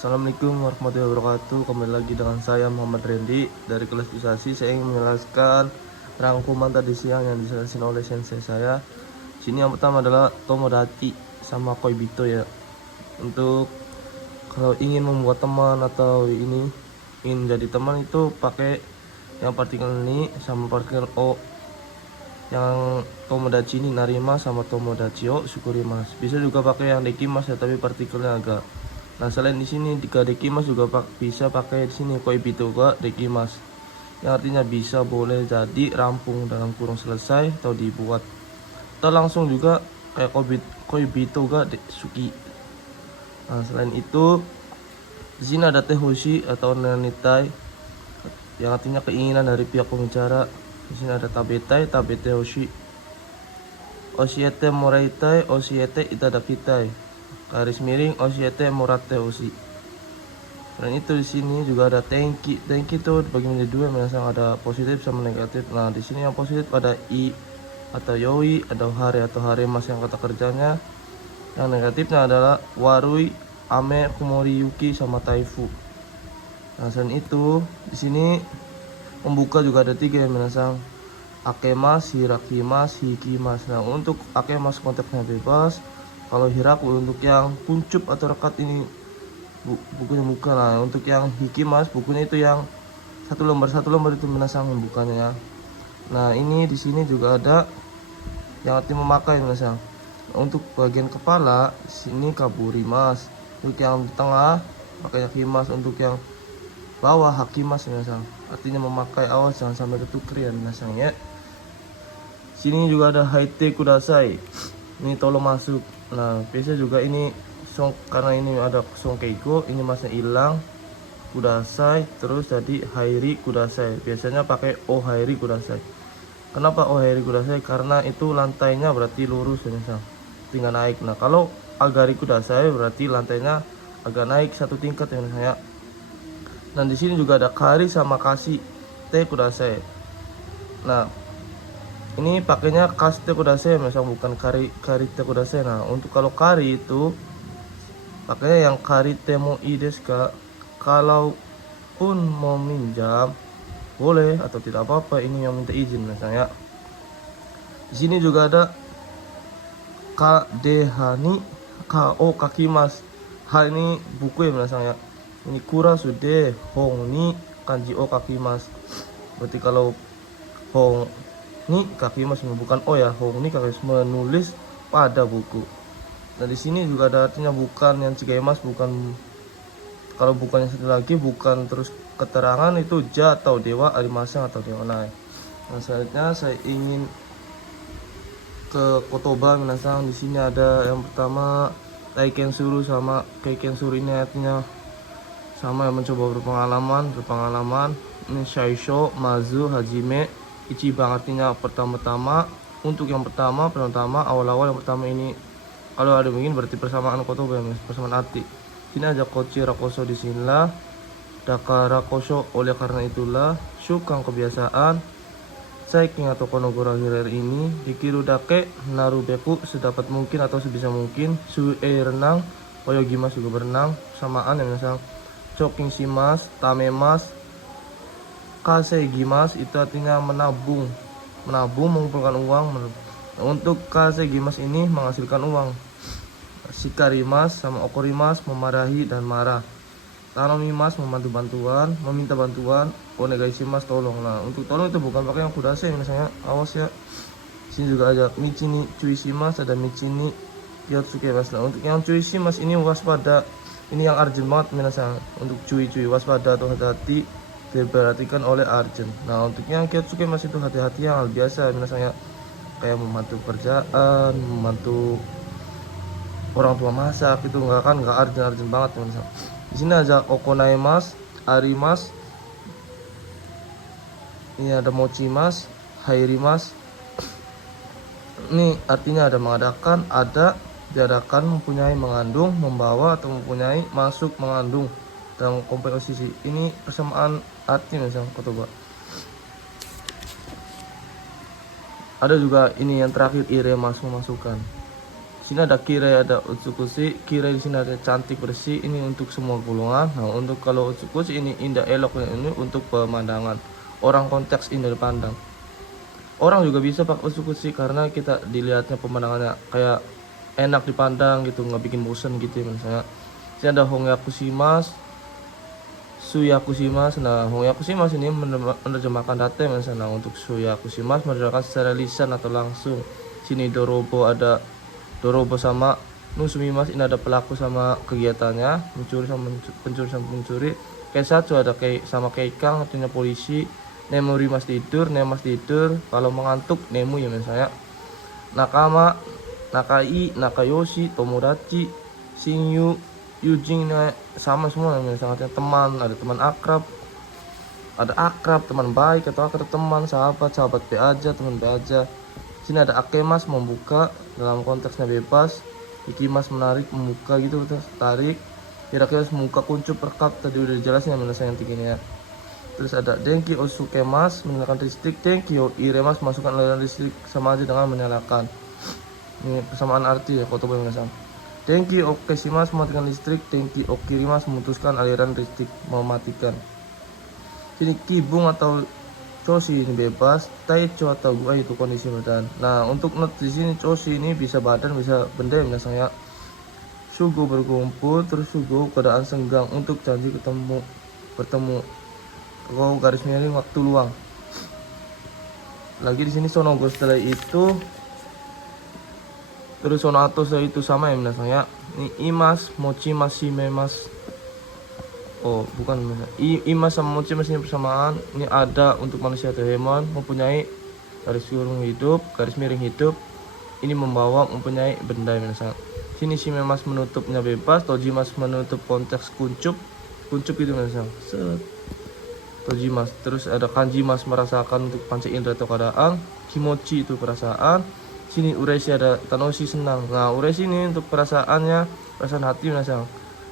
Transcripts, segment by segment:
Assalamualaikum warahmatullahi wabarakatuh. Kembali lagi dengan saya Muhammad Randy dari kelas Bisasi. Saya ingin menjelaskan rangkuman tadi siang yang dijelaskan oleh sensei saya. Sini yang pertama adalah Tomodachi sama Koibito ya. Untuk kalau ingin membuat teman atau ini ingin jadi teman itu pakai yang partikel ini sama partikel O. Yang Tomodachi ini narima sama Tomodachi O syukurimas. Bisa juga pakai yang dekimas ya, tapi partikelnya agak. Nah, selain di sini jika dekimas juga bisa pakai di sini koibito ga dekimas. Yang artinya bisa, boleh, jadi, rampung, dalam kurung selesai atau dibuat. Atau langsung juga kayak koibito ga suki. Nah, selain itu di sini ada tehoshi atau nanitai yang artinya keinginan dari pihak pembicara. Di sini ada tabetai, tabete hoshi. Oshiete moraitai, oshiete itadakitai. Garis miring oshiete morate hoshi. Dan itu di sini juga ada tenki. Tenki itu dibagi menjadi dua, misalnya ada positif sama negatif. Nah, di sini yang positif ada i atau yoi, ada hare atau haremas yang kata kerjanya. Yang negatifnya adalah warui, ame, kumori yuki sama taifu. Nah, selain itu di sini membuka juga ada tiga yang minasang akemas, hirakimas, hikimas. Nah, untuk akemas konteksnya bebas. Kalau hiraku untuk yang kuncup atau rekat ini bukunya buka. Nah, untuk yang hikimas bukunya itu yang satu lembar itu minasang membukanya ya. Nah, ini di sini juga ada yang arti memakai minasang. Untuk bagian kepala sini kaburimas. Untuk yang di tengah pakai hikimas. Untuk yang bawah hakimas minasang. Artinya memakai, awas jangan sampai ketukrian minasang ya. Sini juga ada haite kudasai. Ini tolong masuk. Nah, biasa juga ini karena ini ada keiko, ini masnya hilang kudasai, terus jadi hairi kudasai. Biasanya pakai o hairi kudasai. Kenapa o hairi kudasai? Karena itu lantainya berarti lurus ya, misal tinggal naik. Nah, kalau agari kudasai berarti lantainya agak naik satu tingkat ya saya. Dan di sini juga ada kari sama kasi te kudasai. Nah, ini pakainya kaste kudasai, misal bukan kari te kudasai. Nah, untuk kalau kari itu pakainya yang kari temo desu ka. Kalau pun mau minjam boleh atau tidak apa-apa, ini yang minta izin misalnya. Di sini juga ada kadehani kao kakimas. Hal ini buku ya misalnya. Ini kura sude hong ni kanji o kakimas. Berarti kalau hong ni kakimas bukan o ya, hong ni kakimas menulis pada buku. Nah, di sini juga ada artinya bukan yang cigemas, bukan. Kalau bukannya satu lagi bukan, terus keterangan itu ja atau dewa, arimasang atau dewa naik. Nah, selanjutnya saya ingin ke kotoba minasang. Di sini ada yang pertama taiken suru sama keiken suru. Ini artinya sama, yang mencoba berpengalaman. Ini shaisho, mazu, hajime, ichiban artinya pertama-tama. Untuk yang pertama awal-awal, yang pertama ini kalau ada begini berarti persamaan kotoba, persamaan arti. Sini ada kochi rakoso, disinilah dakara koso, oleh karena itulah, syukang kebiasaan, saiking atau konogora hirer ini, dikiru dake narubeku sedapat mungkin atau sebisa mungkin, sue renang, oyogimas juga berenang, samaan yang misal choking shimas, tamemas, kasegimas itu artinya menabung mengumpulkan uang. Untuk kasegimas ini menghasilkan uang. Shikarimas sama okorimas memarahi dan marah. Tanomimas membantu-bantuan, meminta bantuan, onegaishimasu tolong. Nah, untuk tolong itu bukan pakai yang kudasai misalnya, awas ya. Sini juga ada michini cuishimasu, ada michini kyotsukemas. Nah, untuk yang cuishimasu ini waspada, ini yang urgent banget misalnya. Untuk cuy waspada atau hati-hati diperhatikan oleh urgent. Nah, untuk yang kyotsukemas itu hati-hati yang hal biasa misalnya, kayak membantu kerjaan, membantu orang tua masak, itu nggak urgent banget teman-teman. Di sini ada okonaimas, arimas, ini ada mochimas, hairimas. Ini artinya ada mengadakan, ada diadakan, mempunyai, mengandung, membawa atau mempunyai, masuk, mengandung dalam komposisi. Ini persamaan arti misalnya kotoba. Ada juga ini yang terakhir, iremas, memasukkan. Sini ada kire, ada utsukushi. Kire di sini ada cantik bersih. Ini untuk semua golongan. Nah, untuk kalau utsukushi ini indah elok, ini untuk pemandangan. Orang konteks indah dipandang. Orang juga bisa pakai utsukushi karena kita dilihatnya pemandangannya kayak enak dipandang gitu, nggak bikin bosan gitu ya misalnya. Sini ada Hongyakushimasu, Suyakushimasu. Nah, Hongyakushimasu ini menerjemahkan date misalnya. Nah, untuk Suyakushimasu menerjemahkan secara lisan atau langsung. Sini Dorobo, ada Dorobo sama Nusumimasu, ini ada pelaku sama kegiatannya, mencuri sama pencuri sama pencuri. Keisatsu ada kayak sama Keikang, artinya polisi. Nemuri mas tidur, Nemas tidur. Kalau mengantuk Nemu ya misalnya. Nakama, Nakai, Nakayoshi, Tomodachi, Shinyu, Yujin, ini sama semua misalnya teman, ada teman akrab, ada akrab, teman baik atau akrab teman, sahabat, sahabat B aja, teman B aja. Sini ada akemas, membuka dalam konteksnya bebas. Ikimas menarik, membuka gitu, terus tarik. Kira-kira membuka kuncup rekap, tadi udah dijelasin yang yang tingginya. Terus ada denki osukemas, menyalakan listrik. Denki o iremas, masukkan aliran listrik, sama aja dengan menyalakan. Ini persamaan arti ya, foto boleh sama. Denki okesimas, mematikan listrik. Denki okirimas, memutuskan aliran listrik, mematikan. Sini kibung atau Choshi ini bebas, Taicho atau gua itu kondisi badan. Nah, untuk not di sini Choshi ini bisa badan, bisa benda ya misalnya. Sugo berkumpul, terus Sugo keadaan senggang untuk janji bertemu. Kalau garis miring waktu luang. Lagi di sini Sonogo setelah itu, terus Sonato setelah itu sama ya misalnya. Ini Imas, Mochi masih memas. Oh bukan, Imas sama Mochi masih bersamaan. Ini ada untuk manusia atau hewan, mempunyai garis miring hidup. Ini membawa, mempunyai benda misalnya. Sini si memas menutupnya bebas, Tojimas menutup konteks kuncup itu misalnya. Tojimas. Terus ada Kanjimas, merasakan untuk panca indera atau keadaan. Kimochi itu perasaan. Sini Ureshi ada Tanoshi, senang. Nah Ureshi ini untuk perasaannya, perasaan hati misalnya.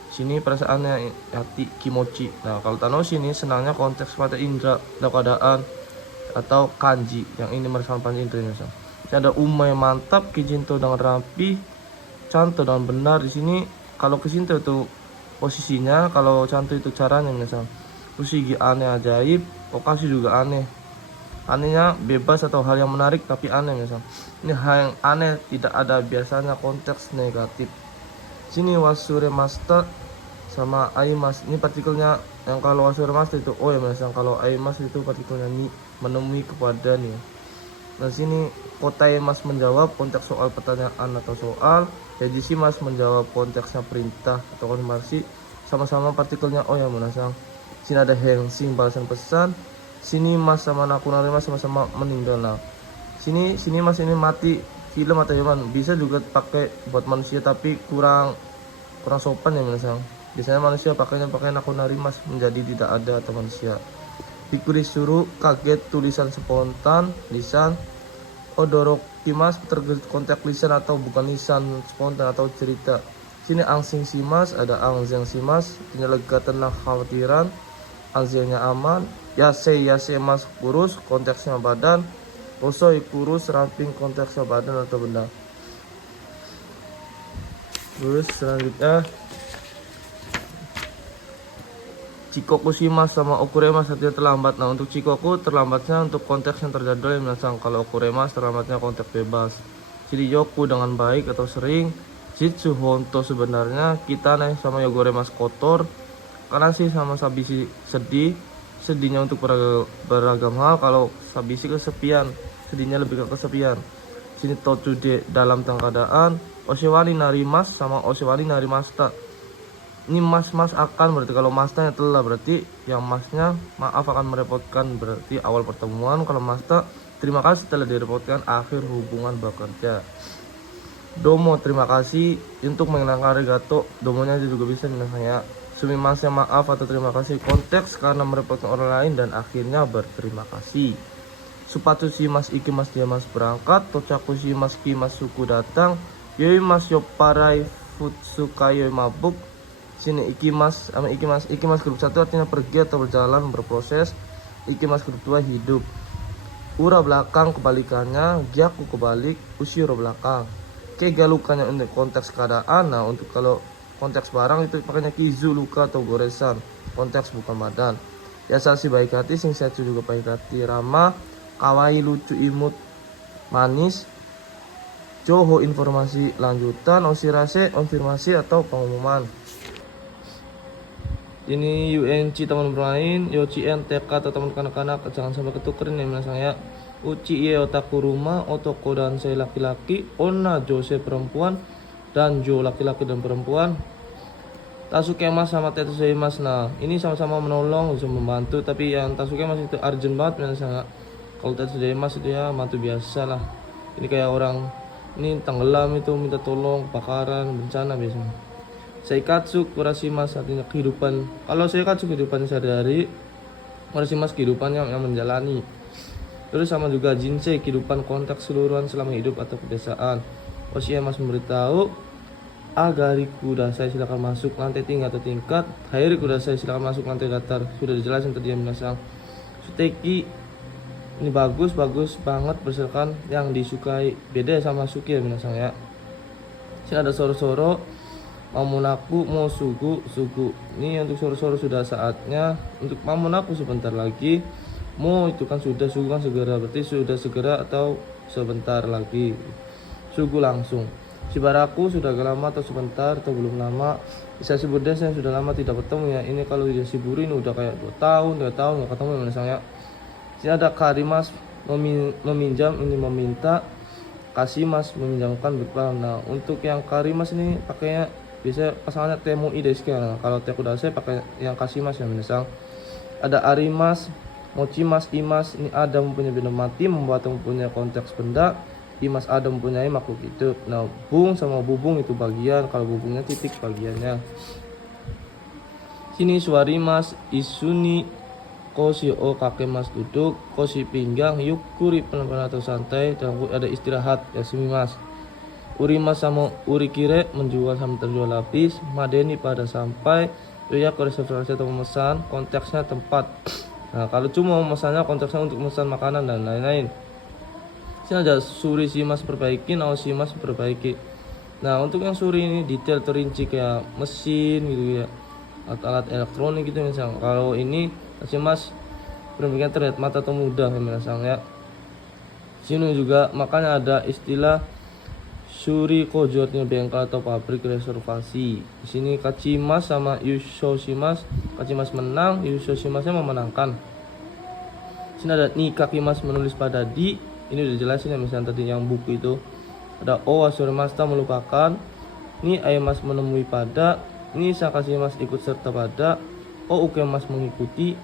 Sini perasaannya hati, kimochi. Nah kalau Tanoshi ini senangnya konteks pada indra atau keadaan, atau kanji yang ini merasakan panca indra misalnya. Sini ada umai, mantap. Kijinto dengan rapi, canto dengan benar. Di sini kalau kesinto itu posisinya, kalau canto itu caranya misalnya. Usigi aneh, ajaib. Okashi juga aneh. Anehnya bebas atau hal yang menarik tapi aneh misalnya. Ini hal yang aneh, tidak ada biasanya, konteks negatif. Sini wasure master sama aimas, ini partikelnya. Yang kalau wasure master itu oh ya mas, yang kalau aimas itu partikelnya ni, menemui kepada nih. Nah sini kotai mas menjawab konteks soal pertanyaan atau soal. Jadi si mas menjawab konteksnya perintah atau konfirmasi, sama-sama partikelnya oh ya menasang. Sini ada hensing, balasan pesan. Sini mas sama nakunari mas sama-sama meninggal. Nah sini mas ini mati, film atau hewan. Bisa juga pakai buat manusia tapi kurang sopan ya misalnya. Biasanya manusia pakai nakunari mas, menjadi tidak ada atau manusia. Hikuri suruh, kaget, tulisan spontan, lisan. Odorokimas, terkejut, konteks lisan atau bukan lisan, spontan atau cerita. Sini angsing simas, ada angzeng simas, lega, tenang, khawatiran. Angzengnya aman. Yase mas, kurus, konteksnya badan. Osoi, kurus, ramping, konteksnya badan atau benda. Terus selanjutnya Chikoku shimas sama okuremas, artinya terlambat. Nah untuk Chikoku terlambatnya untuk konteks yang terjadwal yang menasang. Kalau okuremas terlambatnya konteks bebas. Jadi yoku dengan baik atau sering. Jitsu honto sebenarnya. Kitane sama yogoremas kotor. Kanashi sama sabishi sedih. Sedihnya untuk beragam hal. Kalau sabishi kesepian, sedihnya lebih ke kesepian. Sini tochude dalam keadaan. Oshewari narimas sama oshewari narimasta. Ini mas akan, berarti kalau masnya telah, berarti yang masnya maaf akan merepotkan, berarti awal pertemuan. Kalau masta terima kasih telah direpotkan, akhir hubungan bekerja. Domo terima kasih, untuk mengenangkan arigato. Domonya juga bisa mengenangnya. Sumimasen maaf atau terima kasih, konteks karena merepotkan orang lain dan akhirnya berterima kasih. Supatu shimas ikimas, dia mas berangkat. Tochaku shimas kimas, suku datang. Yoi mas yoparai futsukayo mabuk. Sini ikimas sama ikimas grup 1 artinya pergi atau berjalan, berproses. Ikimas grup 2 hidup. Ura belakang, kebalikannya. Gyaku kebalik, ushiro belakang. kega lukanya untuk konteks keadaan. Nah untuk kalau konteks barang itu pakainya kizu, luka atau goresan, konteks bukan badan. Yasashi baik hati, sing setsu juga baik hati, ramah, kawaii lucu, imut, manis, Joho informasi lanjutan, Oshirase konfirmasi atau pengumuman. Ini UNC teman bermain, Yochien TK atau teman kanak-kanak, jangan sampai ketukerin ya saya. Uchi Ie otaku rumah, Otoko dan saya laki-laki, Onna Jose perempuan, dan Jo laki-laki dan perempuan. Tasuke Mas sama Tetsuya Mas, nah ini sama-sama menolong, bisa membantu, tapi yang Tasuke Mas itu urgent banget misalnya. Kalau Tetsuya Mas itu ya mantu biasa lah. Ini kayak orang ini tenggelam itu minta tolong, kebakaran, bencana biasanya. Seikatsu Kurashimas artinya kehidupan. Kalau Seikatsu kehidupan sehari-hari, Kurashimas kehidupannya yang menjalani. Terus sama juga Jinsei kehidupan konteks seluruhan selama hidup atau kebiasaan. Oshimas memberitahu, Agari kudasai silakan masuk lantai tinggi atau tingkat. Hairi kudasai silakan masuk lantai datar. Sudah dijelasin tadi yang minasang. Suteki ini bagus banget berdasarkan yang disukai. Beda sama Suki ya minasang ya. Sini ada soro-soro, Mamunaku mau sugu. Ini untuk soro-soro sudah saatnya. Untuk Mamunaku sebentar lagi. Mau itu kan sudah, sugu kan segera, berarti sudah segera atau sebentar lagi. Sugu langsung. Shibaraku sudah agak lama atau sebentar atau belum lama. Bisa sebut yang sudah lama tidak bertemu ya. Ini kalau di Shiburu ini udah kayak 2 tahun nggak ketemu ya misalnya. Sini ada Karimas meminjam, ini meminta. Kasimas meminjamkan berupa. Nah untuk yang Karimas ini pakainya biasanya pasangannya Temui desu. Nah, kalau Tekudasai pakai yang Kasimas ya misal. Ada Arimas, Mochimas, Imas, ini ada mempunyai benda mati, membuat mempunyai konteks benda. Imas ada mempunyai makhluk hidup. Nah bung sama bubung itu bagian, kalau bubungnya titik bagiannya. Sini Suarimas, Isuni, Koshi o kakemas duduk, Koshi pinggang, Yukuri pelan-pelan atau santai, dan ada istirahat, Yasumimas. Urimas sama Urikire menjual sama terjual lapis, Madeni pada sampai, Yoya resepsi atau memesan, konteksnya tempat. Nah kalau cuma memesannya konteksnya untuk memesan makanan dan lain-lain. Sini ada Suri Shimas perbaiki, Naoshimas perbaiki. Nah untuk yang Suri ini detail terinci kayak mesin gitu ya, alat elektronik gitu misalnya. Kalau ini Shimas perbaikan terlihat mata atau mudah ya misalnya. Sini juga makanya ada istilah Suri Kojo artinya bengkel atau pabrik reservasi. Di sini Kachimas sama Yusoshimas, Kachimas menang, Yusoshimasnya memenangkan. Sini ada Nikakimas menulis pada di. Ini udah jelasin ya misalnya tadi yang buku itu. Ada O Wasuremasta melupakan. Ini Aimas menemui pada. Ini Sakashimas ikut serta pada. O Ukemas mengikuti.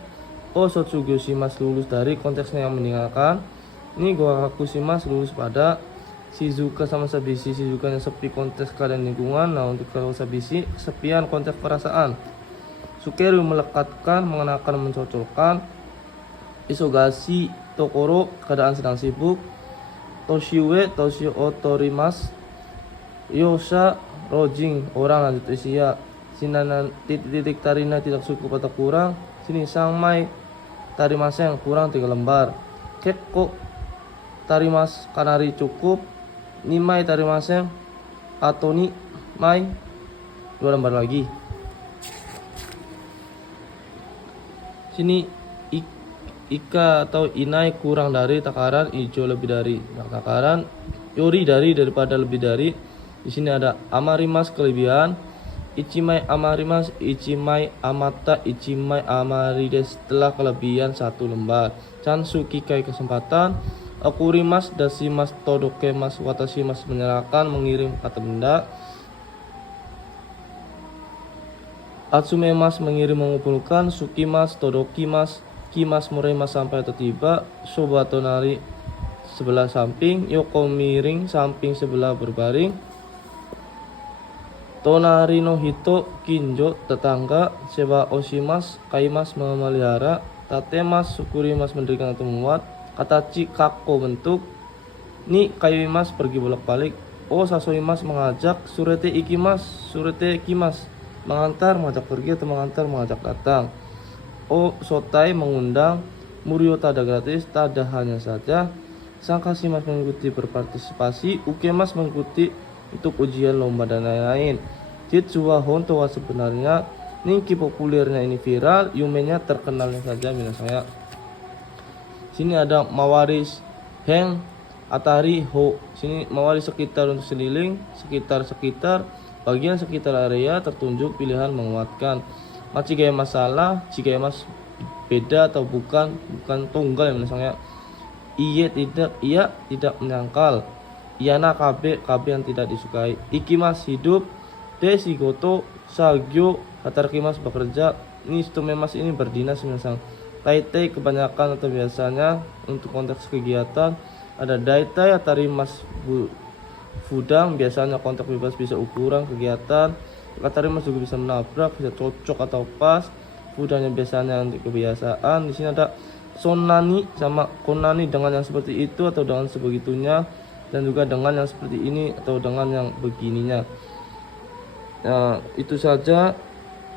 O Sotsugyo-shimas lulus dari konteksnya yang meninggalkan. Ini Gokakushimas lulus pada. Shizuka sama Sabishi, Shizukanya sepi konteks keadaan lingkungan. Nah untuk kalau Sabishi kesepian konteks perasaan. Sukeru melekatkan, mengenakan, mencocokkan. Isogashi Tokoro keadaan sedang sibuk. Toshiue Toshio Torimas. Yosha Rojing orang lanjut usia. Sinanan titik tarina tidak cukup atau kurang. Sini Sangmai Tarimaseng kurang 3 lembar. Kekko Tarimas kanari cukup. Nimai Tarimaseng Atoni Mai 2 lembar lagi. Sini Ika atau Inai kurang dari, takaran Ijo lebih dari. Nah, takaran Yori dari daripada lebih dari. Di sini ada Amarimas kelebihan, Ichimai Amarimas, Ichimai Amata, Ichimai Amarides setelah kelebihan 1 lembar. Chansu Kikai kesempatan, Okurimas Dasimas Todokemas Watashimas menyerahkan, mengirim kata benda. Atsumemas mengirim mengumpulkan, Sukimas Todokimas, Kimas Muremas sampai atau tiba, Sobato nari sebelah samping, Yoko miring samping sebelah berbaring, Tonari no hito kinjo tetangga, Seba oshimas kaimas memelihara, Tatemas sukurimas mendirikan atau memuat, Katachi kako bentuk, Ni kaimas pergi bolak-balik, O sasoimas mengajak, Surete ikimas surete kimas mengantar, mengajak pergi atau mengantar, mengajak datang. O sotai mengundang, Murio tada gratis, tada hanya saja. Sangkasimas mengikuti berpartisipasi, Ukemas mengikuti untuk ujian lomba dan lain-lain. Jitsuwa honto wa sebenarnya ningki populernya ini viral, yumenya terkenalnya saja minasaya. Sini ada mawaris heng atari ho. Sini mawaris sekitar untuk seliling, sekitar bagian sekitar area tertunjuk pilihan menguatkan. Maci gaya masalah, jika mas beda atau bukan tunggal ya misalnya. Ia tidak menyangkal. Iana KB yang tidak disukai. Ikimas hidup, desigoto sagyo hatarakimas bekerja. Ini istumemas ini berdinas misalnya. Taitai kebanyakan atau biasanya untuk konteks kegiatan ada daitai atarimas fudang, biasanya konteks bebas bisa ukuran kegiatan. Atarimas juga bisa menabrak, bisa cocok atau pas. Fudangnya biasanya untuk kebiasaan. Di sini ada sonani sama konani dengan yang seperti itu atau dengan sebegitunya, dan juga dengan yang seperti ini atau dengan yang begininya. Nah, itu saja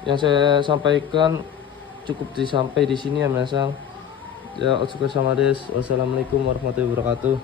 yang saya sampaikan, cukup sampai di sini ya minasang. Ya, otsuka sama des. Wassalamualaikum warahmatullahi wabarakatuh.